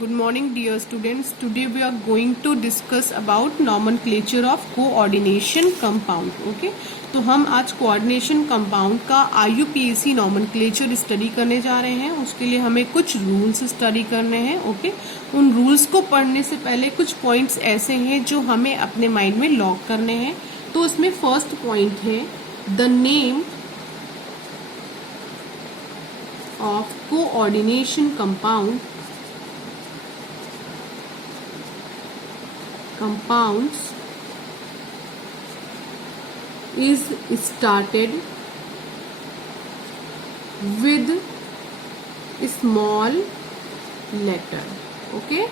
Good morning dear students. Today we are going to discuss about nomenclature of coordination compound. Okay, तो हम आज coordination compound का IUPAC nomenclature study करने जा रहे हैं. उसके लिए हमें कुछ रूल्स स्टडी करने हैं. ओके, उन रूल्स को पढ़ने से पहले कुछ पॉइंट्स ऐसे हैं जो हमें अपने माइंड में लॉक करने हैं. तो उसमें फर्स्ट पॉइंट है the name of coordination compounds is started with small letter. Okay,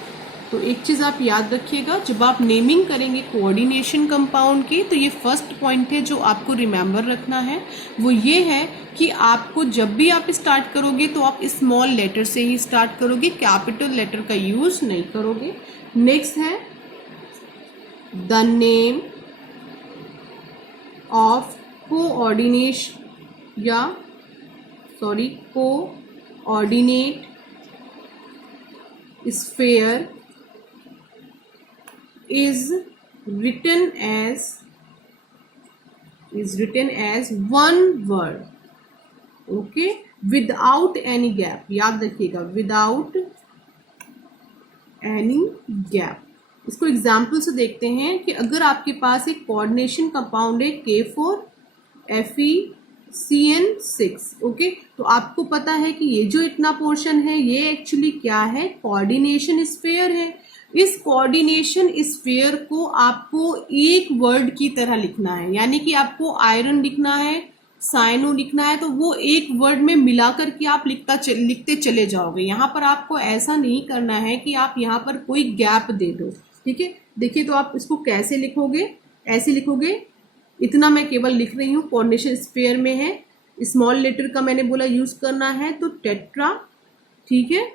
तो एक चीज आप याद रखिएगा, जब आप नेमिंग करेंगे कोऑर्डिनेशन कंपाउंड की तो ये फर्स्ट पॉइंट है जो आपको रिमेंबर रखना है. वो ये है कि आपको जब भी आप स्टार्ट करोगे तो आप स्मॉल लेटर से ही स्टार्ट करोगे, कैपिटल लेटर का यूज नहीं करोगे. नेक्स्ट है the name of coordinate sphere is written as one word. Okay, without any gap. याद रखिएगा, without any gap. इसको एग्जाम्पल से देखते हैं कि अगर आपके पास एक कोऑर्डिनेशन कंपाउंड है K4FeCN6. ओके, तो आपको पता है कि ये जो इतना पोर्शन है ये एक्चुअली क्या है, कोऑर्डिनेशन स्फीयर है. इस कोऑर्डिनेशन स्फीयर को आपको एक वर्ड की तरह लिखना है, यानी कि आपको आयरन लिखना है, साइनो लिखना है, तो वो एक वर्ड में मिलाकर के आप लिखते चले जाओगे. यहाँ पर आपको ऐसा नहीं करना है कि आप यहाँ पर कोई गैप दे दो. ठीक है, देखिए तो आप इसको कैसे लिखोगे, ऐसे लिखोगे. इतना मैं केवल लिख रही हूँ, कोऑर्डिनेशन स्फीयर में है, स्मॉल लेटर का मैंने बोला यूज करना है, तो टेट्रा. ठीक है,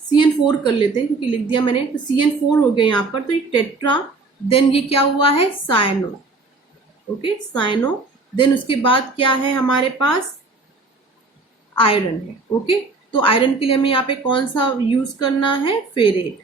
CN4 कर लेते हैं क्योंकि लिख दिया मैंने, तो CN4 हो गया यहाँ पर, तो ये टेट्रा. देन ये क्या हुआ है, साइनो. Okay, cyano. देन उसके बाद क्या है हमारे पास, आयरन है. ओके, तो आयरन के लिए हमें यहाँ पे कौन सा यूज करना है, फेरेट.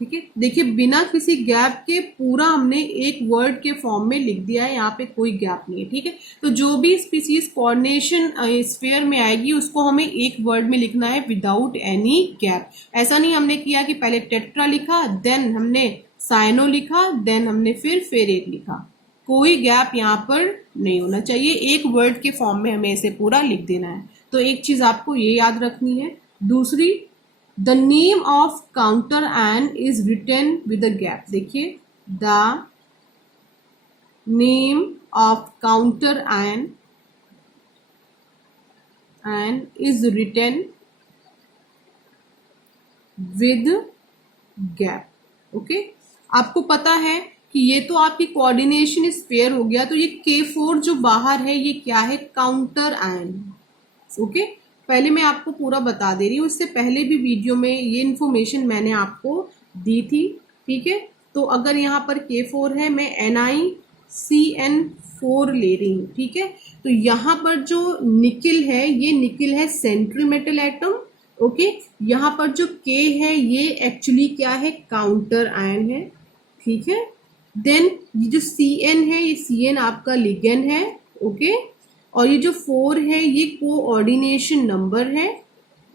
ठीक है, देखिए बिना किसी गैप के पूरा हमने एक वर्ड के फॉर्म में लिख दिया है, यहाँ पे कोई गैप नहीं है. ठीक है, तो जो भी स्पीसीज कोऑर्डिनेशन स्फीयर में आएगी उसको हमें एक वर्ड में लिखना है विदाउट एनी गैप. ऐसा नहीं हमने किया कि पहले टेट्रा लिखा, देन हमने साइनो लिखा, देन हमने फिर फेरेट लिखा. कोई गैप यहाँ पर नहीं होना चाहिए, एक वर्ड के फॉर्म में हमें इसे पूरा लिख देना है. तो एक चीज आपको ये याद रखनी है. दूसरी, the name of counter and is written with a gap. देखिए, the name of counter and is written with gap. Okay, आपको पता है कि ये तो आपकी कोऑर्डिनेशन स्फीयर हो गया, तो ये K4 जो बाहर है ये क्या है, काउंटर आयन. ओके, पहले मैं आपको पूरा बता दे रही हूँ, इससे पहले भी वीडियो में ये इन्फॉर्मेशन मैंने आपको दी थी. ठीक है, तो अगर यहाँ पर K4 है, मैं NiCN4 ले रही हूँ. ठीक है, तो यहाँ पर जो निकिल है ये निकिल है सेंट्रल मेटल एटम. ओके, यहाँ पर जो K है ये एक्चुअली क्या है, काउंटर आयन है. ठीक है, देन ये जो CN है ये CN आपका लिगेंड है. ओके, और ये जो 4 है ये कोऑर्डिनेशन नंबर है.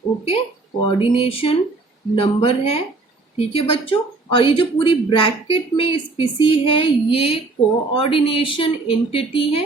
ओके, कोऑर्डिनेशन नंबर है. ठीक है बच्चों, और ये जो पूरी ब्रैकेट में स्पीसी है ये कोऑर्डिनेशन एंटिटी है,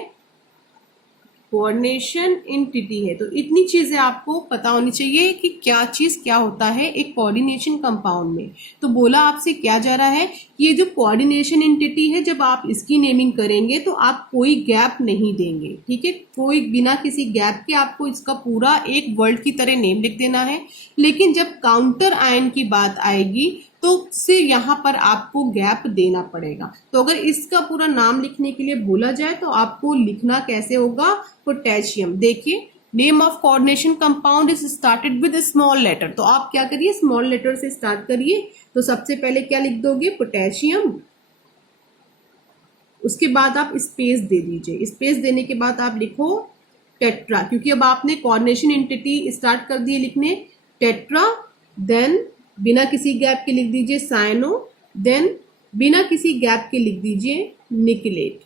कोऑर्डिनेशन एंटिटी है. तो इतनी चीजें आपको पता होनी चाहिए कि क्या चीज क्या होता है एक कोऑर्डिनेशन कंपाउंड में. तो बोला आपसे क्या जा रहा है कि ये जो कोऑर्डिनेशन एंटिटी है, जब आप इसकी नेमिंग करेंगे तो आप कोई गैप नहीं देंगे. ठीक है, कोई बिना किसी गैप के आपको इसका पूरा एक वर्ड की तरह नेम लिख देना है. लेकिन जब काउंटर आयन की बात आएगी तो से यहाँ पर आपको गैप देना पड़ेगा. तो अगर इसका पूरा नाम लिखने के लिए बोला जाए तो आपको लिखना कैसे होगा, पोटेशियम. देखिए, name of coordination compound is started with small letter. तो आप क्या करिए, स्मॉल लेटर से स्टार्ट करिए. तो सबसे पहले क्या लिख दोगे, पोटेशियम. उसके बाद आप स्पेस दे दीजिए. स्पेस देने के बाद आप लिखो टेट्रा, क्योंकि अब आपने कोऑर्डिनेशन एंटिटी स्टार्ट कर दिए लिखने. टेट्रा, देन बिना किसी गैप के लिख दीजिए साइनो, देन बिना किसी गैप के लिख दीजिए निकलेट।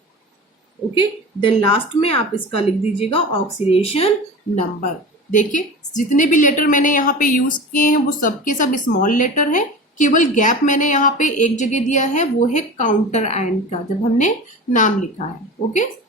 ओके, देन लास्ट में आप इसका लिख दीजिएगा ऑक्सीडेशन नंबर। देखिए जितने भी लेटर मैंने यहाँ पे यूज किए हैं वो सबके सब स्मॉल लेटर है, केवल गैप मैंने यहाँ पे एक जगह दिया है, वो है काउंटर आयन का, जब हमने नाम लिखा है। ओके,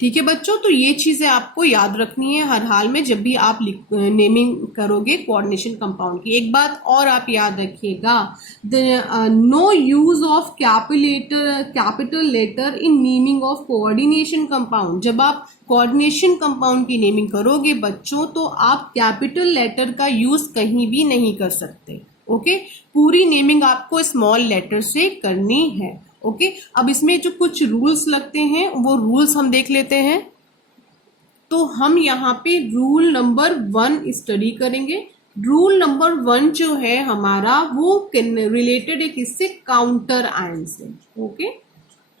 ठीक है बच्चों, तो ये चीजें आपको याद रखनी है हर हाल में जब भी आप नेमिंग करोगे कोऑर्डिनेशन कंपाउंड की। एक बात और आप याद रखिएगा, no use of capital letter in naming of coordination compound. जब आप कोऑर्डिनेशन कंपाउंड की नेमिंग करोगे बच्चों, तो आप कैपिटल लेटर का यूज कहीं भी नहीं कर सकते। ओके, पूरी नेमिंग आपको स्मॉल लेटर से करनी है। ओके, अब इसमें जो कुछ रूल्स लगते हैं वो रूल्स हम देख लेते हैं। तो हम यहाँ पे रूल नंबर 1 स्टडी करेंगे। रूल नंबर 1 जो है हमारा वो रिलेटेड है किससे, काउंटर आयन से। ओके,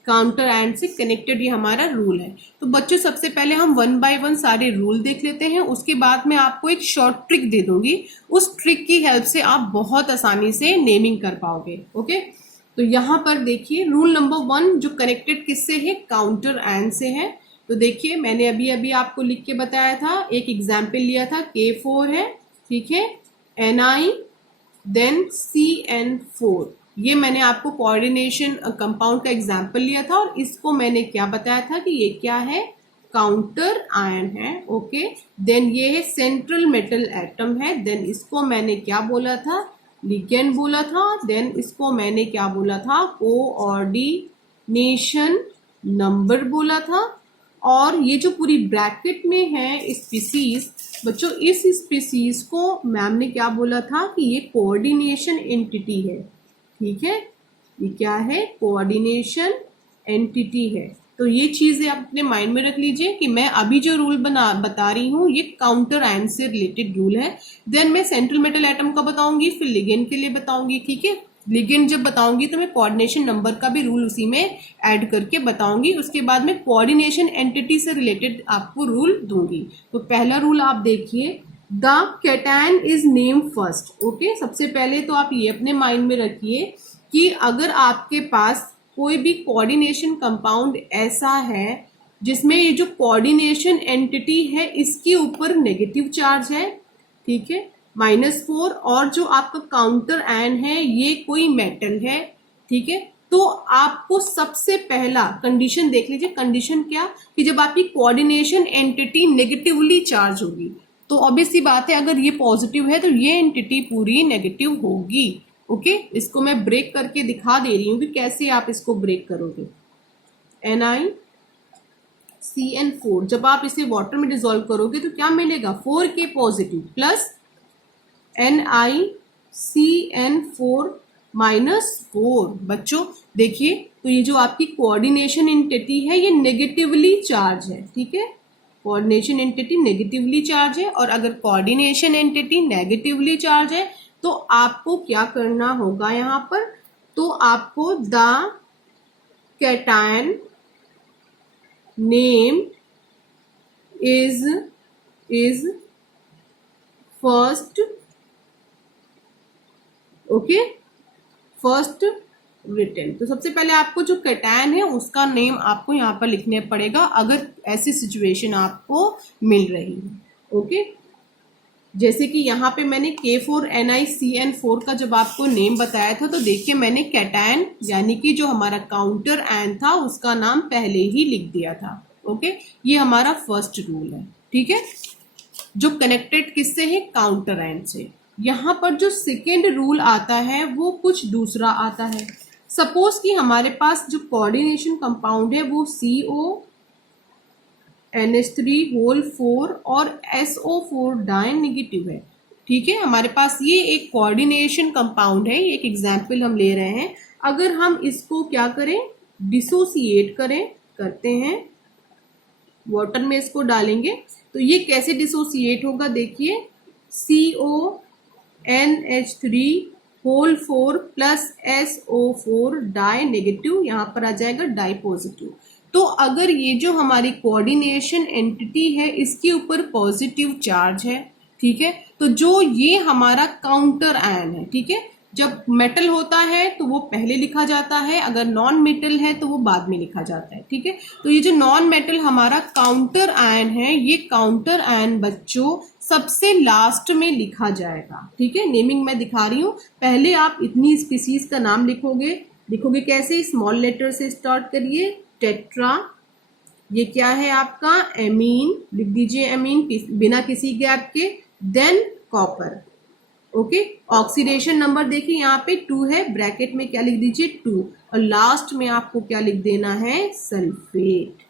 काउंटर आयन से कनेक्टेड ये हमारा रूल है। तो बच्चों सबसे पहले हम 1 बाय 1 सारे रूल देख लेते हैं, उसके बाद मैं आपको एक शॉर्ट ट्रिक दे दूंगी, उस ट्रिक की हेल्प से आप बहुत आसानी से नेमिंग कर पाओगे। ओके, तो यहाँ पर देखिए रूल नंबर 1 जो कनेक्टेड किससे है, काउंटर आयन से है। तो देखिए मैंने अभी अभी आपको लिख के बताया था, एक एग्जाम्पल लिया था, K4 है, ठीक है, Ni देन CN4, ये मैंने आपको कोऑर्डिनेशन कंपाउंड का एग्जाम्पल लिया था और इसको मैंने क्या बताया था कि ये क्या है, काउंटर आयन है। ओके, देन ये है सेंट्रल मेटल एटम है, देन इसको मैंने क्या बोला था, लिगेंड बोला था, देन इसको मैंने क्या बोला था, कोऑर्डिनेशन नंबर बोला था। और ये जो पूरी ब्रैकेट में है स्पीसीज, बच्चों इस स्पीसीज को मैम ने क्या बोला था कि ये कोऑर्डिनेशन एंटिटी है। ठीक है, ये क्या है, कोऑर्डिनेशन एंटिटी है। तो ये चीजें आप अपने माइंड में रख लीजिए कि मैं अभी जो रूल बता रही हूँ ये काउंटर आयन से रिलेटेड रूल है। देन मैं सेंट्रल मेटल एटम का बताऊंगी, फिर लिगेंड के लिए बताऊंगी। ठीक है, लिगेंड जब बताऊंगी तो मैं कोऑर्डिनेशन नंबर का भी रूल उसी में ऐड करके बताऊंगी। उसके बाद में कोऑर्डिनेशन एंटिटी से रिलेटेड आपको रूल दूंगी। तो पहला रूल आप देखिए, the cation is name first. Okay, सबसे पहले तो आप ये अपने माइंड में रखिए कि अगर आपके पास कोई भी कोऑर्डिनेशन कंपाउंड ऐसा है जिसमें ये जो कोऑर्डिनेशन एंटिटी है इसके ऊपर नेगेटिव चार्ज है, ठीक है, -4, और जो आपका काउंटर आयन है ये कोई मेटल है, ठीक है, तो आपको सबसे पहला कंडीशन देख लीजिए। कंडीशन क्या, कि जब आपकी कोऑर्डिनेशन एंटिटी नेगेटिवली चार्ज होगी, तो ऑब्वियस सी बात है अगर ये पॉजिटिव है तो ये एंटिटी पूरी नेगेटिव होगी। ओके, इसको मैं ब्रेक करके दिखा दे रही हूँ कि कैसे आप इसको ब्रेक करोगे। NiCN4, जब आप इसे वाटर में डिसॉल्व करोगे तो क्या मिलेगा, 4K पॉजिटिव प्लस NiCN4 -4। बच्चों देखिए, तो ये जो आपकी कोऑर्डिनेशन एंटिटी है ये नेगेटिवली चार्ज है। ठीक है, कोऑर्डिनेशन एंटिटी नेगेटिवली चार्ज है, और अगर कोऑर्डिनेशन एंटिटी नेगेटिवली चार्ज है तो आपको क्या करना होगा यहाँ पर, तो आपको the cation name is first, okay, first written. तो सबसे पहले आपको जो कैटायन है उसका नेम आपको यहाँ पर लिखने पड़ेगा अगर ऐसी सिचुएशन आपको मिल रही है। ओके, जैसे कि यहाँ पे मैंने K4 NiCN4 का जब आपको नेम बताया था, तो देखिए मैंने कैटायन यानी कि जो हमारा काउंटर आयन था उसका नाम पहले ही लिख दिया था। ओके, ये हमारा फर्स्ट रूल है। ठीक है, जो कनेक्टेड किससे है, काउंटर आयन से। यहाँ पर जो सेकेंड रूल आता है वो कुछ दूसरा आता है। सपोज कि हमारे पास जो कोऑर्डिनेशन कंपाउंड है वो CONH3 और SO4 डाई नेगेटिव है। ठीक है, हमारे पास ये एक कोऑर्डिनेशन कंपाउंड है, ये एक एग्जाम्पल हम ले रहे हैं। अगर हम इसको क्या करें, डिसोसिएट करते हैं, वाटर में इसको डालेंगे तो ये कैसे डिसोसिएट होगा, देखिए CONH3 plus SO4 di negative, यहाँ पर आ जाएगा डाई पॉजिटिव। तो अगर ये जो हमारी कोऑर्डिनेशन एंटिटी है इसके ऊपर पॉजिटिव चार्ज है, ठीक है। तो जो ये हमारा काउंटर आयन है, ठीक है, जब मेटल होता है तो वो पहले लिखा जाता है, अगर नॉन मेटल है तो वो बाद में लिखा जाता है, ठीक है। तो ये जो नॉन मेटल हमारा काउंटर आयन है, ये काउंटर आयन बच्चों सबसे लास्ट में लिखा जाएगा, ठीक है। नेमिंग मैं दिखा रही हूँ, पहले आप इतनी स्पीसीज का नाम लिखोगे कैसे, स्मॉल लेटर से स्टार्ट करिए, टेट्रा, ये क्या है आपका एमीन, लिख दीजिए एमीन बिना किसी गैप के, than copper, okay. Oxidation number देखिए यहाँ पे 2 है, ब्रैकेट में क्या लिख दीजिए 2, और लास्ट में आपको क्या लिख देना है, सल्फेट,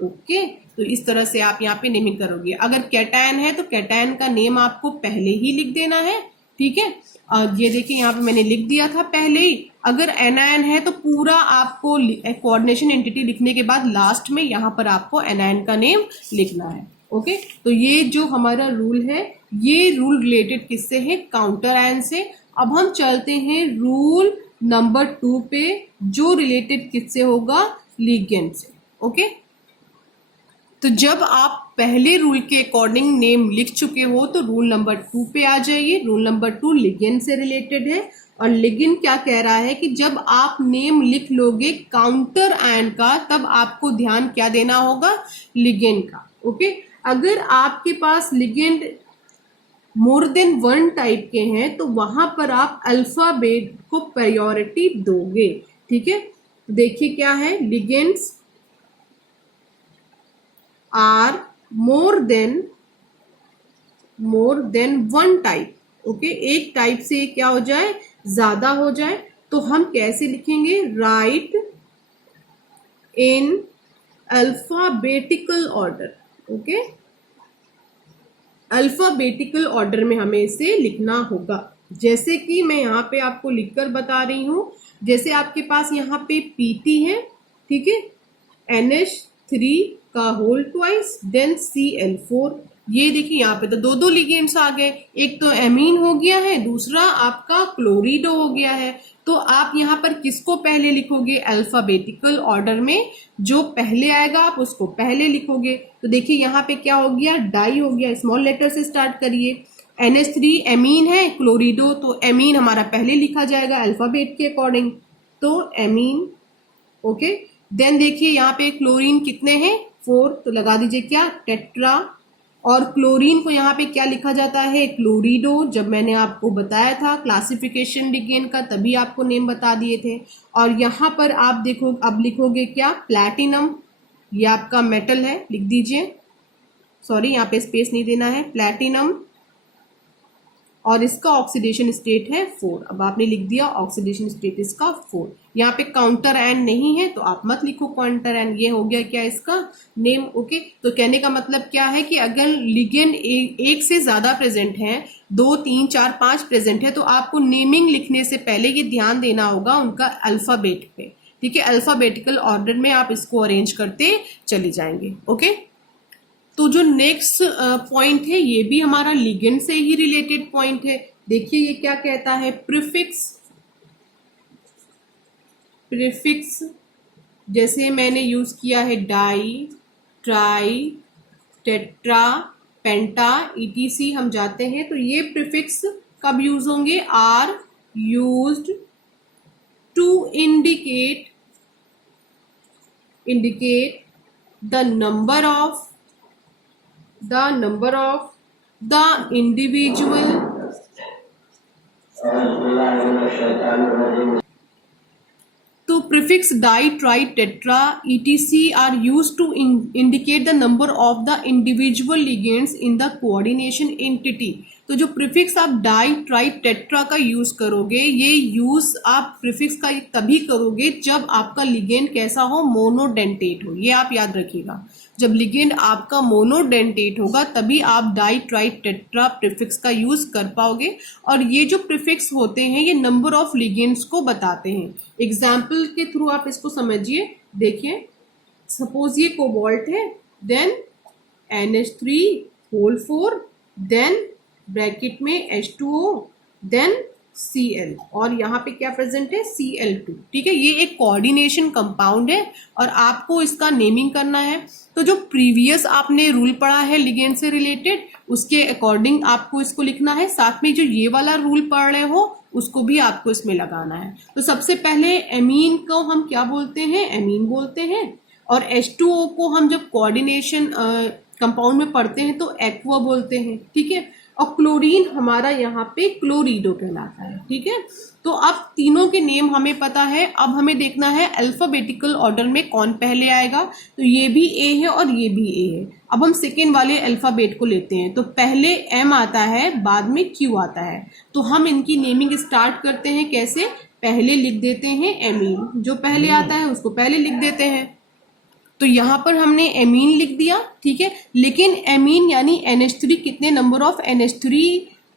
ओके। तो इस तरह से आप यहाँ पे नेमिंग करोगे। अगर कैटायन है तो कैटायन का नेम आपको पहले ही लिख देना है, ठीक है। और ये देखिए यहाँ पे मैंने लिख दिया था पहले ही। अगर एनायन है तो पूरा आपको कोऑर्डिनेशन एंटिटी लिखने के बाद लास्ट में यहाँ पर आपको एनायन का नेम लिखना है, ओके। तो ये जो हमारा रूल है, ये रूल रिलेटेड किससे है, काउंटर आयन से। अब हम चलते हैं रूल नंबर 2 पे, जो रिलेटेड किससे होगा, लिगेंड से, ओके। तो जब आप पहले रूल के अकॉर्डिंग नेम लिख चुके हो तो रूल नंबर 2 पे आ जाइए। रूल नंबर 2 लिगेंड से रिलेटेड है, और लिगेंड क्या कह रहा है कि जब आप नेम लिख लोगे काउंटर आयन का, तब आपको ध्यान क्या देना होगा, लिगेंड का, ओके। अगर आपके पास लिगेंड मोर देन 1 टाइप के हैं तो वहां पर आप अल्फाबेट को प्रायोरिटी दोगे, ठीक है। देखिए क्या है, ligands are more than 1 type, okay. एक टाइप से क्या हो जाए, ज्यादा हो जाए, तो हम कैसे लिखेंगे, right in alphabetical order, okay. Alphabetical order में हमें इसे लिखना होगा। जैसे कि मैं यहाँ पे आपको लिखकर बता रही हूं, जैसे आपके पास यहाँ पे PT है, ठीक है, NH3 का होल ट्वाइस, देन Cl4, ये देखिए यहाँ पे तो 2 लिगेंड्स आ गए, एक तो एमीन हो गया है, दूसरा आपका क्लोरिडो हो गया है। तो आप यहाँ पर किसको पहले लिखोगे, अल्फाबेटिकल ऑर्डर में जो पहले आएगा आप उसको पहले लिखोगे। तो देखिए यहाँ पे क्या हो गया, डाई हो गया, स्मॉल लेटर से स्टार्ट करिए। NH3 एमीन है, क्लोरिडो, तो एमीन हमारा पहले लिखा जाएगा अल्फाबेट के अकॉर्डिंग, तो एमीन, ओके। देन देखिए यहाँ पे क्लोरीन कितने हैं, 4, तो लगा दीजिए क्या, टेट्रा। और क्लोरीन को यहाँ पे क्या लिखा जाता है, क्लोरिडो। जब मैंने आपको बताया था क्लासिफिकेशन लिगेंड का, तभी आपको नेम बता दिए थे। और यहाँ पर आप देखो, अब लिखोगे क्या, प्लैटिनम, ये आपका मेटल है, लिख दीजिए, सॉरी यहाँ पे स्पेस नहीं देना है, प्लैटिनम, और इसका ऑक्सीडेशन स्टेट है 4। अब आपने लिख दिया ऑक्सीडेशन स्टेट इसका 4। यहाँ पे काउंटर आयन नहीं है तो आप मत लिखो काउंटर आयन, ये हो गया क्या इसका नेम, ओके। तो कहने का मतलब क्या है कि अगर लिगेंड एक से ज्यादा प्रेजेंट है, 2, 3, 4, 5 प्रेजेंट है, तो आपको नेमिंग लिखने से पहले ये ध्यान देना होगा उनका अल्फाबेट पे, ठीक है। अल्फाबेटिकल ऑर्डर में आप इसको अरेंज करते चले जाएंगे, ओके। तो जो नेक्स्ट पॉइंट है, ये भी हमारा लिगेंड से ही रिलेटेड पॉइंट है। देखिए ये क्या कहता है, प्रीफिक्स जैसे मैंने यूज किया है डाई, ट्राई, टेट्रा, पेंटा, ETC हम जाते हैं, तो ये प्रीफिक्स कब यूज होंगे, are used to indicate the number of the individual तो prefix di, tri, tetra, ETC are used to indicate the number of the individual ligands in the coordination entity. तो जो प्रीफिक्स आप di, tri, tetra का use करोगे, ये use आप prefix का तभी करोगे जब आपका लिगेंड कैसा हो, मोनोडेंटेट हो। ये आप याद रखिएगा, जब लिगेंड आपका मोनोडेंटेट होगा तभी आप डाई, ट्राई, टेट्रा प्रीफिक्स का यूज कर पाओगे। और ये जो प्रीफिक्स होते हैं ये नंबर ऑफ लिगेंड्स को बताते हैं। एग्जाम्पल के थ्रू आप इसको समझिए। देखिए सपोज ये कोबाल्ट है, then NH3 whole 4, then bracket में H2O, देन Cl और यहाँ पे क्या प्रेजेंट है Cl2, ठीक है। ये एक कोऑर्डिनेशन कंपाउंड है और आपको इसका नेमिंग करना है। तो जो प्रीवियस आपने रूल पढ़ा है लिगेंड से रिलेटेड उसके अकॉर्डिंग आपको इसको लिखना है, साथ में जो ये वाला रूल पढ़ रहे हो उसको भी आपको इसमें लगाना है। तो सबसे पहले एमीन को हम क्या बोलते हैं, एमीन बोलते हैं, और H2O को हम जब कोऑर्डिनेशन कंपाउंड में पढ़ते हैं तो एक्वा बोलते हैं, ठीक है। और क्लोरीन हमारा यहाँ पे क्लोरिडो कहलाता है, ठीक है। तो अब तीनों के नेम हमें पता है, अब हमें देखना है अल्फाबेटिकल ऑर्डर में कौन पहले आएगा। तो ये भी ए है और ये भी ए है। अब हम सेकेंड वाले अल्फाबेट को लेते हैं, तो पहले एम आता है, बाद में क्यू आता है। तो हम इनकी नेमिंग स्टार्ट करते हैं कैसे, पहले लिख देते हैं एमीन, जो पहले आता है उसको पहले लिख देते हैं। तो यहाँ पर हमने एमीन लिख दिया, ठीक है। लेकिन एमीन यानी NH3 कितने नंबर ऑफ NH3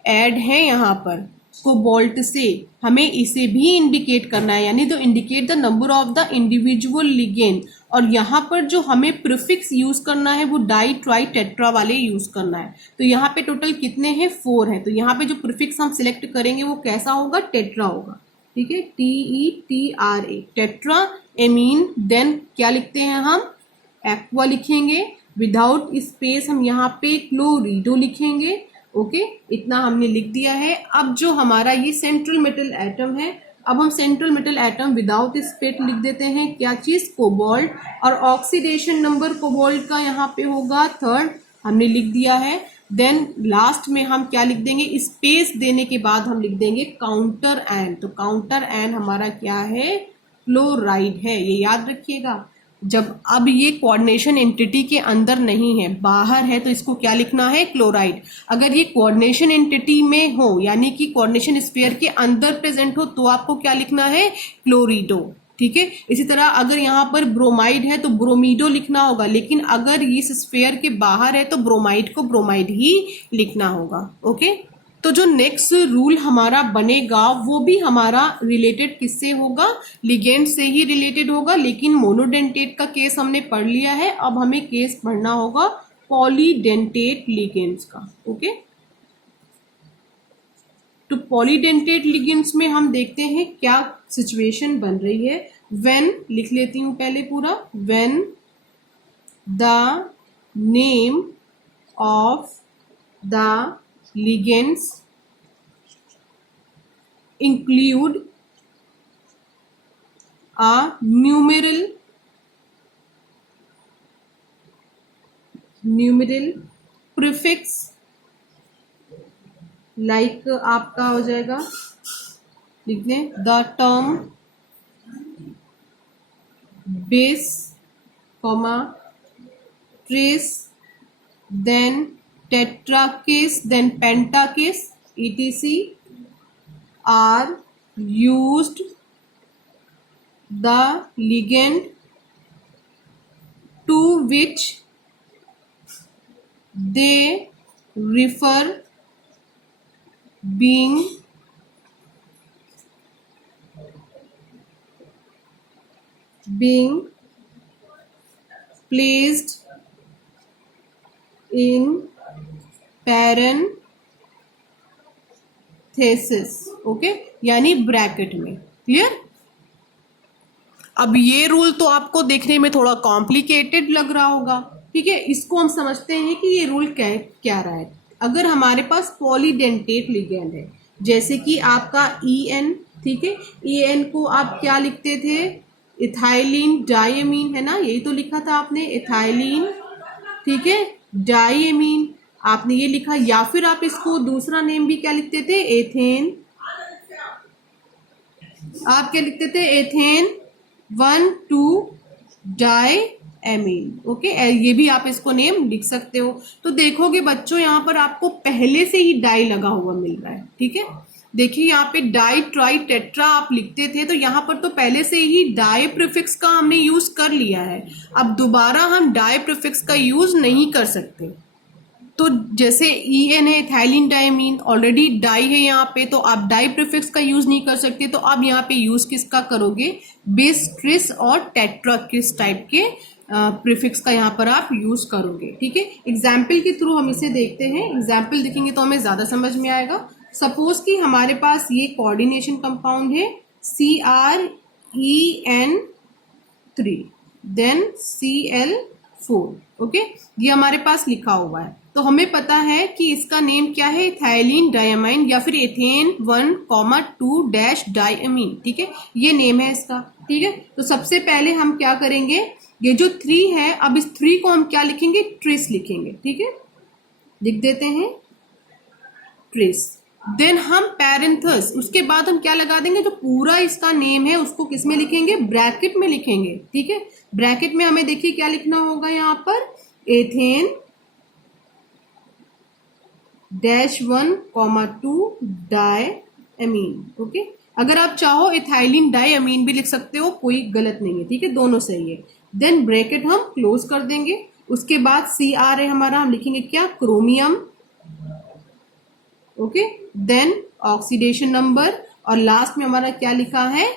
ऐड है यहाँ पर कोबाल्ट से, हमें इसे भी इंडिकेट करना है, यानी तो indicate the number of the individual ligand. और यहाँ पर जो हमें प्रीफिक्स यूज करना है वो डाई ट्राई टेट्रा वाले यूज करना है। तो यहाँ पे टोटल कितने हैं, 4 है। तो यहाँ पे जो प्रीफिक्स हम सिलेक्ट करेंगे वो कैसा होगा, टेट्रा होगा, ठीक है, TETRA, टेट्रा एमीन। देन क्या लिखते हैं हम, एक्वा लिखेंगे, विदाउट स्पेस हम यहाँ पे क्लोरिडो लिखेंगे, ओके। इतना हमने लिख दिया है। अब जो हमारा ये सेंट्रल मेटल एटम है, अब हम central metal atom without space लिख देते हैं, क्या चीज, कोबाल्ट। और ऑक्सीडेशन नंबर कोबाल्ट का यहाँ पे होगा 3rd, हमने लिख दिया है। देन लास्ट में हम क्या लिख देंगे, स्पेस देने के बाद हम लिख देंगे काउंटर एन। तो काउंटर एन हमारा क्या है, क्लोराइड है, ये याद रखिएगा। जब अब ये कोऑर्डिनेशन एंटिटी के अंदर नहीं है, बाहर है, तो इसको क्या लिखना है, क्लोराइड। अगर ये कोऑर्डिनेशन एंटिटी में हो यानी कि कोऑर्डिनेशन स्फीयर के अंदर प्रेजेंट हो तो आपको क्या लिखना है, क्लोरिडो, ठीक है। इसी तरह अगर यहाँ पर ब्रोमाइड है तो ब्रोमीडो लिखना होगा, लेकिन अगर इस स्फीयर के बाहर है तो ब्रोमाइड को ब्रोमाइड ही लिखना होगा, ओके। तो जो नेक्स्ट रूल हमारा बनेगा वो भी हमारा रिलेटेड किससे होगा, लिगेंड से ही रिलेटेड होगा। लेकिन मोनोडेंटेट का केस हमने पढ़ लिया है, अब हमें केस पढ़ना होगा पॉलीडेंटेट लिगेंड्स का, ओके। तो पॉलीडेंटेट लिगेंड्स में हम देखते हैं क्या सिचुएशन बन रही है। व्हेन लिख लेती हूं पहले पूरा, when the name of the ligands include a numeral prefix like आपका हो जाएगा, लिख दें the term base, trace, then tetrakase, then pentakase, etc. are used the ligand to which they refer being placed in parenthesis, okay, यानी bracket में, clear. अब ये rule तो आपको देखने में थोड़ा कॉम्प्लिकेटेड लग रहा होगा, ठीक है। इसको हम समझते हैं कि ये रूल क्या रहा है। अगर हमारे पास पॉलीडेंटेट लिगेंड है, जैसे कि आपका EN, ठीक है, EN को आप क्या लिखते थे, इथाइलिन डाइएमीन, है ना, यही तो लिखा था आपने, इथाइलिन, ठीक है, डाइएमीन आपने ये लिखा। या फिर आप इसको दूसरा नेम भी क्या लिखते थे, एथेन, आप क्या लिखते थे, एथेन 1,2 डाइएमीन, ओके। ये भी आप इसको नेम लिख सकते हो। तो देखोगे बच्चों यहाँ पर आपको पहले से ही डाई लगा हुआ मिल रहा है, ठीक है। देखिए यहाँ पे डाई ट्राई टेट्रा आप लिखते थे, तो यहाँ पर तो पहले से ही डाई प्रीफिक्स का हमने यूज कर लिया है। अब दोबारा हम डाई प्रीफिक्स का यूज नहीं कर सकते। तो जैसे EN है, इथाइलिन डाइमीन, ऑलरेडी डाई है यहाँ पे, तो आप डाई प्रीफिक्स का यूज नहीं कर सकते। तो अब यहाँ पे यूज किसका करोगे, बिस, ट्रिस और टेट्रा किस टाइप के प्रीफिक्स का यहाँ पर आप यूज करोगे, ठीक है। एग्जाम्पल के थ्रू हम इसे देखते हैं, एग्जाम्पल देखेंगे तो हमें ज्यादा समझ में आएगा। सपोज कि हमारे पास ये कोऑर्डिनेशन कंपाउंड है CrEn3 देन Cl4, ओके, ये हमारे पास लिखा हुआ है। तो हमें पता है कि इसका नेम क्या है, इथाइलिन डायमाइन या फिर एथेन 1,2 डैश डायमीन, ठीक है, ये नेम है इसका, ठीक है। तो सबसे पहले हम क्या करेंगे, ये जो 3 है, अब इस 3 को हम क्या लिखेंगे, ट्रिस लिखेंगे, ठीक है, लिख देते हैं ट्रिस। देन हम पैरेंथस, उसके बाद हम क्या लगा देंगे, जो पूरा इसका नेम है उसको किस में लिखेंगे, ब्रैकेट में लिखेंगे, ठीक है। ब्रैकेट में हमें देखिए क्या लिखना होगा यहाँ पर, एथेन -1,2 डायमीन, ओके। अगर आप चाहो इथाइलिन डायमीन भी लिख सकते हो, कोई गलत नहीं है, ठीक है, दोनों सही है। देन ब्रैकेट हम क्लोज कर देंगे। उसके बाद Cr है हमारा, हम लिखेंगे क्या, chromium, okay. Then oxidation number, और लास्ट में हमारा क्या लिखा है,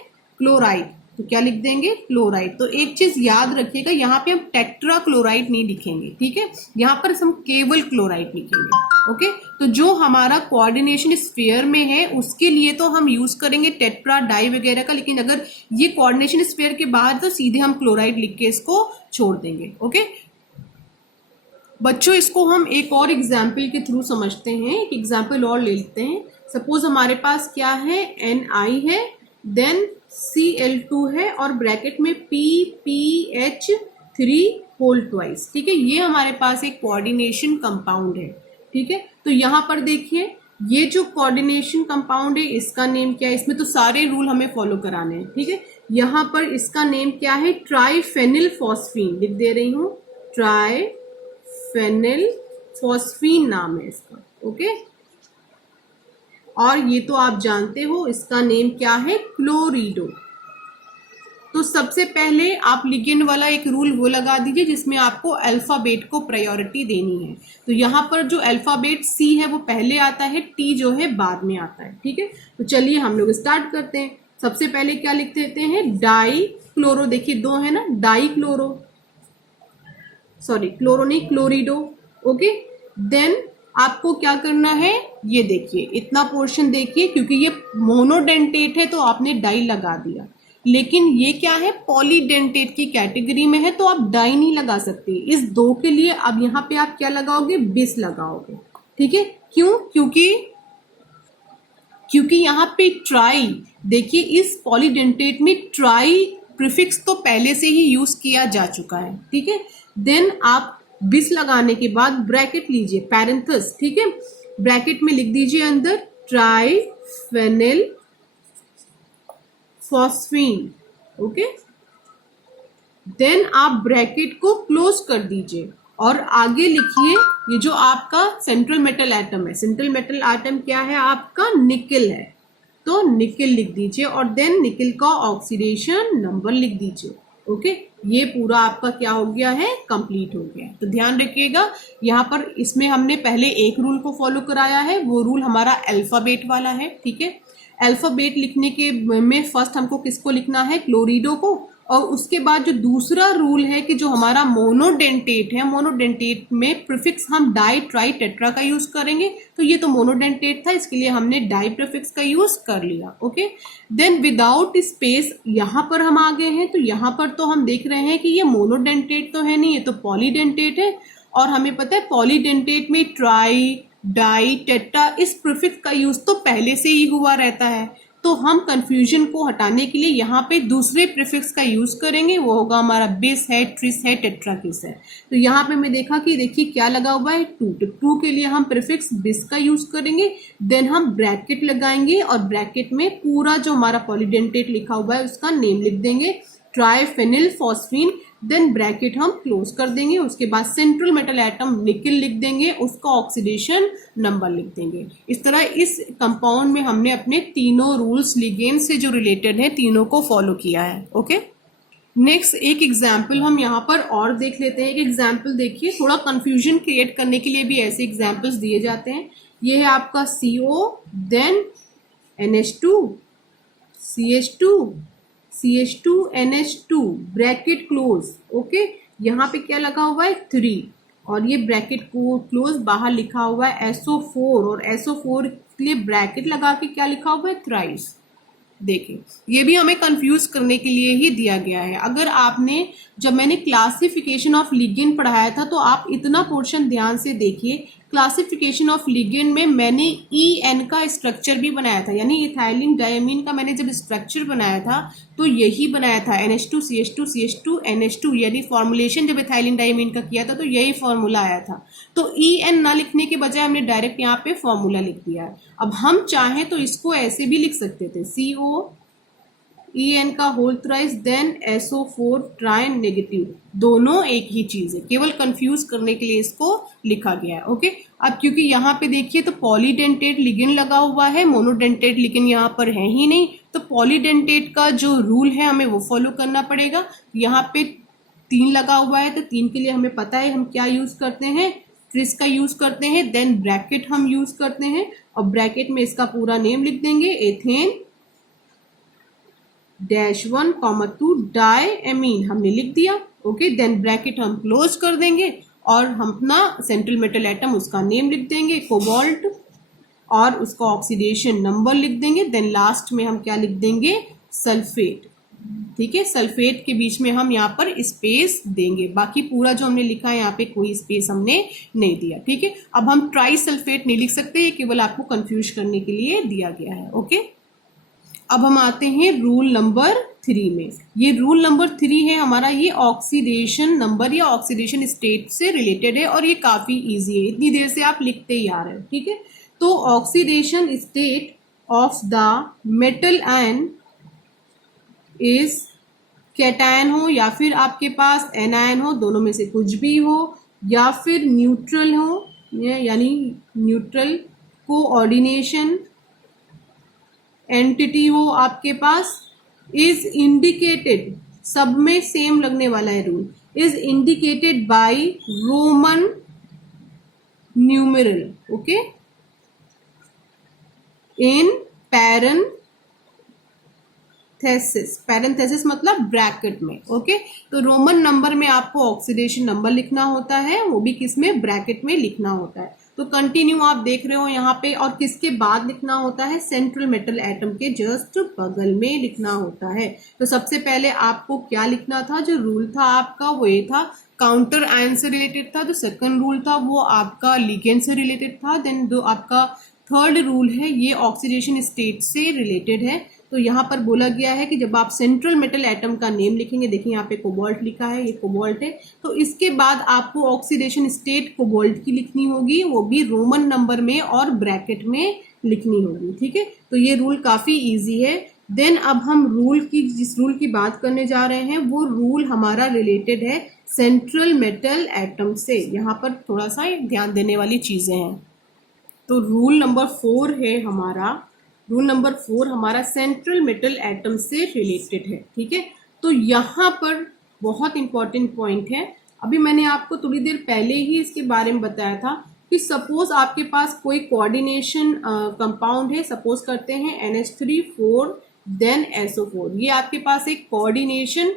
क्लोराइड, तो क्या लिख देंगे, क्लोराइड। तो एक चीज याद रखिएगा, यहाँ पे हम टेट्रा क्लोराइड नहीं लिखेंगे, ठीक है, यहाँ पर हम केवल क्लोराइड लिखेंगे, ओके। तो जो हमारा कोऑर्डिनेशन स्फीयर में है उसके लिए तो हम यूज करेंगे टेट्रा डाई वगैरह का, लेकिन अगर ये कोऑर्डिनेशन स्फीयर के बाहर तो सीधे हम क्लोराइड लिख के इसको छोड़ देंगे, ओके। बच्चों इसको हम एक और एग्जाम्पल के थ्रू समझते हैं, एक एग्जाम्पल और ले लेते हैं। सपोज हमारे पास क्या है, Ni है, देन Cl2 है, और ब्रैकेट में PPH3 होल ट्वाइस, ठीक है, ये हमारे पास एक कोऑर्डिनेशन कंपाउंड है, ठीक है। तो यहाँ पर देखिए, ये जो कोऑर्डिनेशन कंपाउंड है इसका नेम क्या है, इसमें तो सारे रूल हमें फॉलो कराने हैं, ठीक है। यहाँ पर इसका नेम क्या है, ट्राइफेनिल फॉस्फीन लिख दे रही हूँ, ट्राइफेनिल फॉस्फीन नाम है इसका, ओके। और ये तो आप जानते हो इसका नेम क्या है, क्लोरिडो। तो सबसे पहले आप लिगेंड वाला एक रूल वो लगा दीजिए जिसमें आपको अल्फाबेट को प्रायोरिटी देनी है। तो यहाँ पर जो अल्फाबेट C है वो पहले आता है, T जो है बाद में आता है, ठीक है। तो चलिए हम लोग स्टार्ट करते हैं। सबसे पहले क्या लिख देते हैं, डाई क्लोरो, देखिए 2 है ना, डाई क्लोरो, सॉरी क्लोरो नहीं, क्लोरिडो, ओके। देन आपको क्या करना है, ये देखिए इतना पोर्शन देखिए, क्योंकि ये मोनोडेंटेट है तो आपने डाई लगा दिया, लेकिन ये क्या है, पॉलीडेंटेट की कैटेगरी में है तो आप डाई नहीं लगा सकते। इस 2 के लिए अब यहाँ पे आप क्या लगाओगे, बिस लगाओगे, ठीक है। क्यों, क्योंकि यहाँ पे ट्राई, देखिए इस पॉलीडेंटेट में ट्राई प्रीफिक्स तो पहले से ही यूज किया जा चुका है, ठीक है। देन आप बिस लगाने के बाद ब्रैकेट लीजिए, पैरेंथस, ठीक है, ब्रैकेट में लिख दीजिए अंदर ट्राइफेनिल फॉस्फीन, ओके। देन आप ब्रैकेट को क्लोज कर दीजिए और आगे लिखिए, ये जो आपका सेंट्रल मेटल एटम है, सेंट्रल मेटल एटम क्या है आपका, निकेल है, तो निकेल लिख दीजिए, और देन निकेल का ऑक्सीडेशन नंबर लिख दीजिए, ओके। ये पूरा आपका क्या हो गया है, कंप्लीट हो गया। तो ध्यान रखिएगा, यहाँ पर इसमें हमने पहले एक रूल को फॉलो कराया है, वो रूल हमारा अल्फाबेट वाला है, ठीक है। अल्फाबेट लिखने के में फर्स्ट हमको किसको लिखना है, क्लोरिडो को, और उसके बाद जो दूसरा रूल है कि जो हमारा मोनोडेंटेट है, मोनोडेंटेट में प्रीफिक्स हम डाई ट्राई टेट्रा का यूज करेंगे, तो ये तो मोनोडेंटेट था, इसके लिए हमने डाई प्रीफिक्स का यूज कर लिया, ओके। देन विदाउट स्पेस यहाँ पर हम आ गए हैं, तो यहाँ पर तो हम देख रहे हैं कि ये मोनोडेंटेट तो है नहीं, ये तो पॉलीडेंटेट है, और हमें पता है पॉलीडेंटेट में ट्राई डाई टेट्रा इस प्रीफिक्स का यूज तो पहले से ही हुआ रहता है। तो हम कंफ्यूजन को हटाने के लिए यहाँ पे दूसरे प्रीफिक्स का यूज करेंगे, वो होगा हमारा बिस है, ट्रिस है, टेट्राकिस है। तो यहाँ पे मैं देखा कि देखिए क्या लगा हुआ है, 2, तो 2 के लिए हम प्रीफिक्स बिस का यूज करेंगे, देन हम ब्रैकेट लगाएंगे और ब्रैकेट में पूरा जो हमारा पॉलीडेंटेट लिखा हुआ है उसका नेम लिख देंगे, ट्राइफेनिल फॉस्फीन, देन ब्रैकेट हम क्लोज कर देंगे। उसके बाद सेंट्रल मेटल एटम निकेल लिख देंगे, उसका ऑक्सीडेशन नंबर लिख देंगे। इस तरह इस कंपाउंड में हमने अपने तीनों रूल्स लिगेंड से जो रिलेटेड है तीनों को फॉलो किया है, ओके। नेक्स्ट एक एग्जाम्पल हम यहाँ पर और देख लेते हैं। एक एग्जाम्पल देखिए, थोड़ा कंफ्यूजन क्रिएट करने के लिए भी ऐसे एग्जाम्पल्स दिए जाते हैं। ये है आपका CO, then NH2, CH2, CH2, NH2, bracket close, okay. यहाँ पे क्या लगा हुआ है, 3, और ये ब्रैकेट को क्लोज, बाहर लिखा हुआ है SO4 और SO4 के लिए ब्रैकेट लगा के क्या लिखा हुआ है, थ्राइस। देखिए ये भी हमें कंफ्यूज करने के लिए ही दिया गया है। अगर आपने, जब मैंने क्लासिफिकेशन ऑफ लिगेंड पढ़ाया था तो आप इतना पोर्शन ध्यान से देखिए। क्लासिफिकेशन ऑफ लिगेंड में मैंने EN का स्ट्रक्चर भी बनाया था, यानी इथाइलिन डायमीन का मैंने जब स्ट्रक्चर बनाया था तो यही बनाया था, NH2CH2CH2 NH2, यानी फॉर्मुलेशन जब इथाइलिन डायमीन का किया था तो यही फॉर्मूला आया था। तो EN ना लिखने के बजाय हमने डायरेक्ट यहाँ पे फॉर्मूला लिख दिया है। अब हम चाहें तो इसको ऐसे भी लिख सकते थे, COEN का whole thrice then SO4 tri negative, दोनों एक ही चीज है, केवल कंफ्यूज करने के लिए इसको लिखा गया है। ओके, अब क्योंकि यहाँ पे देखिए तो पॉलीडेंटेट लिगेंड लगा हुआ है, मोनोडेंटेट लिगेंड यहाँ पर है ही नहीं, तो पॉलीडेंटेट का जो रूल है हमें वो फॉलो करना पड़ेगा। यहाँ पे 3 लगा हुआ है तो 3 के लिए हमें पता है हम क्या यूज करते हैं, ट्रिस का यूज करते हैं, देन ब्रैकेट हम यूज करते हैं और ब्रैकेट में इसका पूरा नेम लिख देंगे, एथेन -1, 2 डायमीन हमने लिख दिया। ओके, देन ब्रैकेट हम क्लोज कर देंगे और हम अपना सेंट्रल मेटल एटम उसका नेम लिख देंगे, कोबाल्ट, और उसका ऑक्सीडेशन नंबर लिख देंगे। देन लास्ट में हम क्या लिख देंगे, सल्फेट। ठीक है, सल्फेट के बीच में हम यहाँ पर स्पेस देंगे, बाकी पूरा जो हमने लिखा है यहाँ पे कोई स्पेस हमने नहीं दिया। ठीक है, अब हम ट्राई सल्फेट नहीं लिख सकते, ये केवल आपको कंफ्यूज करने के लिए दिया गया है। ओके, अब हम आते हैं रूल नंबर 3 में। ये रूल नंबर 3 है हमारा, ये ऑक्सीडेशन नंबर या ऑक्सीडेशन स्टेट से रिलेटेड है और ये काफी इजी है, इतनी देर से आप लिखते ही आ रहे हो। ठीक है, तो oxidation state of the metal ion is cation हो या फिर आपके पास एनायन हो, दोनों में से कुछ भी हो, या फिर न्यूट्रल हो, यानी न्यूट्रल कोऑर्डिनेशन एंटिटी हो आपके पास, इज इंडिकेटेड, सब में सेम लगने वाला है rule, is indicated by Roman numeral. Okay, in parenthesis मतलब ब्रैकेट में। ओके, तो रोमन नंबर में आपको ऑक्सीडेशन नंबर लिखना होता है, वो भी किसमें, ब्रैकेट में लिखना होता है। तो कंटिन्यू आप देख रहे हो यहाँ पे, और किसके बाद लिखना होता है, सेंट्रल मेटल एटम के जस्ट बगल में लिखना होता है। तो सबसे पहले आपको क्या लिखना था, जो रूल था आपका वो ये था, काउंटर आयन से रिलेटेड था। तो सेकंड रूल था वो आपका लिगेंड से रिलेटेड था। देन जो आपका थर्ड रूल है ये ऑक्सीडेशन स्टेट से रिलेटेड है। तो यहाँ पर बोला गया है कि जब आप सेंट्रल मेटल एटम का नेम लिखेंगे, देखिए यहाँ पे कोबाल्ट लिखा है, ये कोबाल्ट है, तो इसके बाद आपको ऑक्सीडेशन स्टेट कोबाल्ट की लिखनी होगी, वो भी रोमन नंबर में और ब्रैकेट में लिखनी होगी। ठीक है, तो ये रूल काफी इजी है। देन अब हम जिस रूल की बात करने जा रहे हैं वो रूल हमारा रिलेटेड है सेंट्रल मेटल एटम से। यहाँ पर थोड़ा सा ध्यान देने वाली चीजें हैं। तो रूल नंबर 4 है हमारा, रूल नंबर 4 हमारा सेंट्रल मेटल एटम से रिलेटेड है। ठीक है, तो यहाँ पर बहुत इंपॉर्टेंट पॉइंट है, अभी मैंने आपको थोड़ी देर पहले ही इसके बारे में बताया था कि सपोज आपके पास कोई कोऑर्डिनेशन कंपाउंड है, सपोज करते हैं NH3 देन SO4, ये आपके पास एक कोऑर्डिनेशन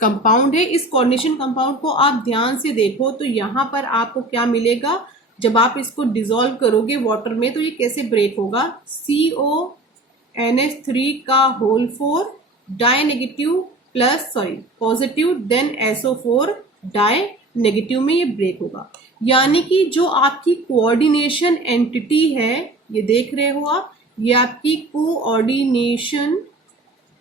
कंपाउंड है। इस कोऑर्डिनेशन कंपाउंड को आप ध्यान से देखो तो यहाँ पर आपको क्या मिलेगा, जब आप इसको डिसॉल्व करोगे वाटर में तो ये कैसे ब्रेक होगा, CONH3 का whole 4 di negative positive then SO4 di negative में ये ब्रेक होगा। यानी कि जो आपकी कोऑर्डिनेशन एंटिटी है, ये देख रहे हो आप, ये आपकी कोऑर्डिनेशन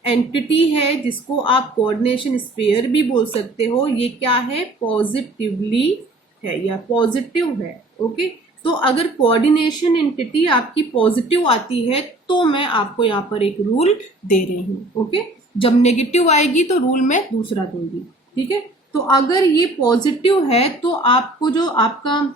एंटिटी है जिसको आप कोऑर्डिनेशन स्फीयर भी बोल सकते हो, ये क्या है, पॉजिटिवली है या पॉजिटिव है। ओके, तो अगर कोऑर्डिनेशन एंटिटी आपकी पॉजिटिव आती है तो मैं आपको यहाँ पर एक रूल दे रही हूँ। ओके, जब नेगेटिव आएगी तो रूल मैं दूसरा दूंगी। ठीक है, तो अगर ये पॉजिटिव है तो आपको जो आपका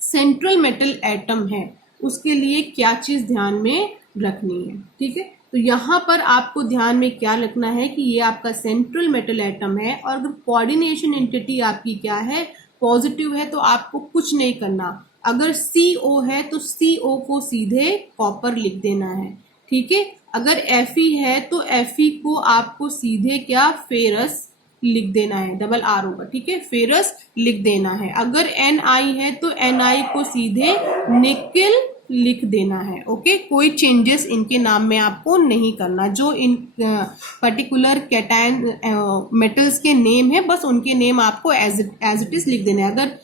सेंट्रल मेटल एटम है उसके लिए क्या चीज ध्यान में रखनी है। ठीक है, तो यहाँ पर आपको ध्यान में क्या रखना है कि ये आपका सेंट्रल मेटल एटम है और अगर कोऑर्डिनेशन एंटिटी आपकी क्या है, पॉजिटिव है, तो आपको कुछ नहीं करना। अगर CO है तो CO को सीधे कॉपर लिख देना है। ठीक है, अगर Fe है तो Fe को आपको सीधे क्या, फेरस लिख देना है, डबल आर होगा, ठीक है, फेरस लिख देना है। अगर Ni है तो Ni को सीधे निकिल लिख देना है। ओके, कोई चेंजेस इनके नाम में आपको नहीं करना। जो इन पर्टिकुलर कैटायन मेटल्स के नेम है बस उनके नेम आपको एज इट इज लिख देना है। अगर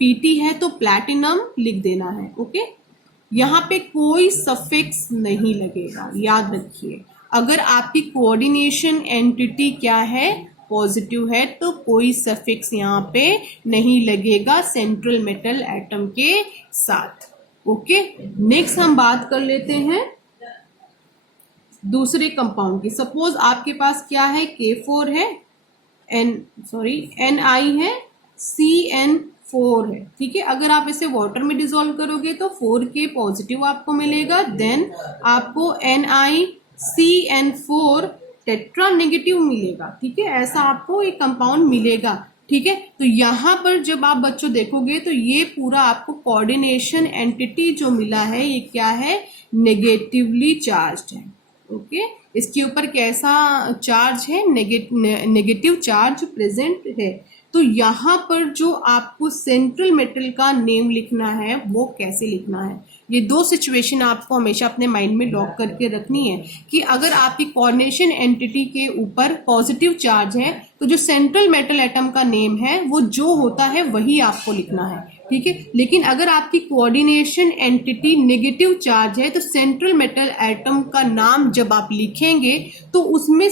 Pt है तो प्लैटिनम लिख देना है। ओके, यहाँ पे कोई सफिक्स नहीं लगेगा, याद रखिए। अगर आपकी कोऑर्डिनेशन एंटिटी क्या है, पॉजिटिव है, तो कोई सफिक्स यहाँ पे नहीं लगेगा सेंट्रल मेटल एटम के साथ। ओके, नेक्स्ट हम बात कर लेते हैं दूसरे कंपाउंड की। सपोज आपके पास क्या है, K4 है, Ni है, CN4 है, ठीक है। अगर आप इसे वाटर में डिसॉल्व करोगे तो 4K पॉजिटिव आपको मिलेगा, देन आपको NiCN4 टेट्रा नेगेटिव मिलेगा, ठीक है। ऐसा आपको एक कंपाउंड मिलेगा, ठीक है। तो यहाँ पर जब आप बच्चों देखोगे तो ये पूरा आपको कोऑर्डिनेशन एंटिटी जो मिला है ये क्या है, नेगेटिवली चार्ज्ड है। ओके, इसके ऊपर कैसा चार्ज है, नेगेटिव चार्ज प्रेजेंट है। तो यहाँ पर जो आपको सेंट्रल मेटल का नेम लिखना है वो कैसे लिखना है, ये दो सिचुएशन आपको हमेशा अपने माइंड में लॉक करके रखनी है कि अगर आपकी कोऑर्डिनेशन एंटिटी के ऊपर पॉजिटिव चार्ज है तो जो सेंट्रल मेटल एटम का नेम है वो जो होता है वही आपको लिखना है, ठीक है। लेकिन अगर आपकी कोऑर्डिनेशन एंटिटी नेगेटिव चार्ज है तो सेंट्रल मेटल एटम का नाम जब आप लिखेंगे तो उसमें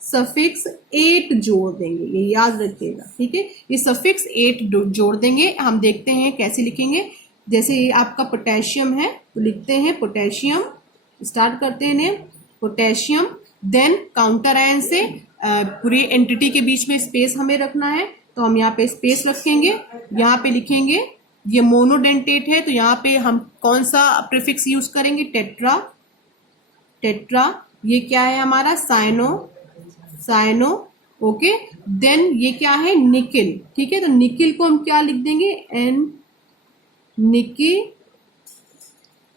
सफिक्स 8 जोड़ देंगे, ये याद रखिएगा, ठीक है। ये सफिक्स 8 जोड़ देंगे। हम देखते हैं कैसे लिखेंगे। जैसे ये आपका पोटेशियम है तो लिखते हैं पोटेशियम, स्टार्ट करते हैं name potassium, then counter ion से पूरी एंटिटी के बीच में स्पेस हमें रखना है तो हम यहाँ पे स्पेस रखेंगे। यहाँ पे लिखेंगे ये मोनोडेंटेट है तो यहाँ पे हम कौन सा प्रीफिक्स यूज करेंगे, टेट्रा। ये क्या है हमारा, साइनो। ओके, देन ये क्या है, निकिल, ठीक है। तो निकिल को हम क्या लिख देंगे,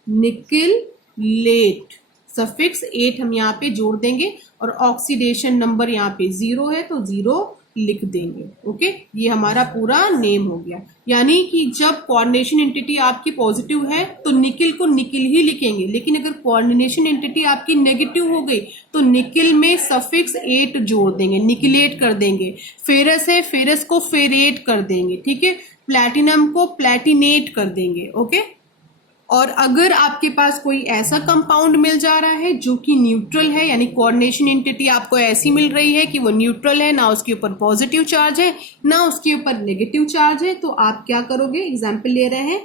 निकिलेट, सफिक्स 8 हम यहाँ पे जोड़ देंगे और ऑक्सीडेशन नंबर यहाँ पे 0 है तो 0 लिख देंगे। ओके, ये हमारा पूरा नेम हो गया। यानी कि जब कोऑर्डिनेशन एंटिटी आपकी पॉजिटिव है तो निकिल को निकिल ही लिखेंगे, लेकिन अगर कोऑर्डिनेशन एंटिटी आपकी नेगेटिव हो गई तो निकिल में सफिक्स 8 जोड़ देंगे, निकिलेट कर देंगे। फेरस है, फेरस को फेरेट कर देंगे, ठीक है। प्लैटिनम को प्लैटिनेट कर देंगे। ओके, और अगर आपके पास कोई ऐसा कंपाउंड मिल जा रहा है जो कि न्यूट्रल है, यानी कोऑर्डिनेशन एंटिटी आपको ऐसी मिल रही है कि वो न्यूट्रल है, ना उसके ऊपर पॉजिटिव चार्ज है ना उसके ऊपर नेगेटिव चार्ज है, तो आप क्या करोगे, एग्जांपल ले रहे हैं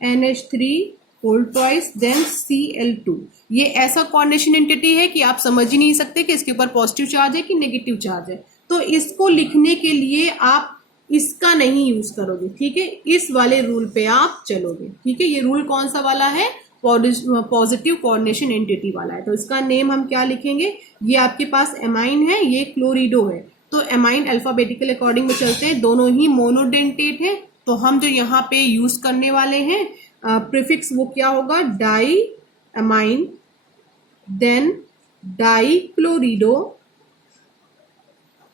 PtNH3 whole twice then Cl2। ये ऐसा कोऑर्डिनेशन एंटिटी है कि आप समझ ही नहीं सकते कि इसके ऊपर पॉजिटिव चार्ज है कि नेगेटिव चार्ज है। तो इसको लिखने के लिए आप इसका नहीं यूज करोगे, ठीक है, इस वाले रूल पे आप चलोगे, ठीक है। ये रूल कौन सा वाला है, पॉजिटिव कोऑर्डिनेशन एंटिटी वाला है। तो इसका नेम हम क्या लिखेंगे, ये आपके पास एमाइन है, ये क्लोरिडो है, तो एमाइन अल्फाबेटिकल अकॉर्डिंग में चलते हैं, दोनों ही मोनोडेंटेट है। तो हम जो यहाँ पे यूज करने वाले हैं प्रीफिक्स वो क्या होगा, डाई एमाइन, देन डाई क्लोरिडो,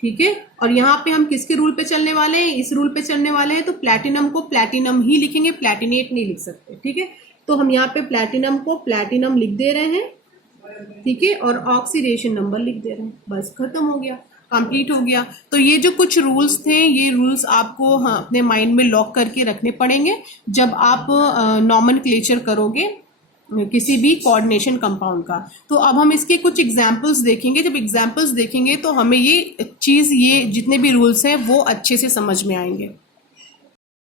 ठीक है। और यहाँ पे हम किसके रूल पे चलने वाले हैं, इस रूल पे चलने वाले हैं, तो प्लैटिनम को प्लैटिनम ही लिखेंगे, प्लैटिनेट नहीं लिख सकते, ठीक है। तो हम यहाँ पे प्लैटिनम को प्लैटिनम लिख दे रहे हैं, ठीक है, और ऑक्सीडेशन नंबर लिख दे रहे हैं, बस खत्म हो गया, कंप्लीट हो गया। तो ये जो कुछ रूल्स थे ये रूल्स आपको अपने माइंड में लॉक करके रखने पड़ेंगे जब आप नॉमेनक्लेचर करोगे किसी भी कोऑर्डिनेशन कंपाउंड का। तो अब हम इसके कुछ एग्जांपल्स देखेंगे। जब एग्जांपल्स देखेंगे तो हमें ये चीज़, ये जितने भी रूल्स हैं वो अच्छे से समझ में आएंगे।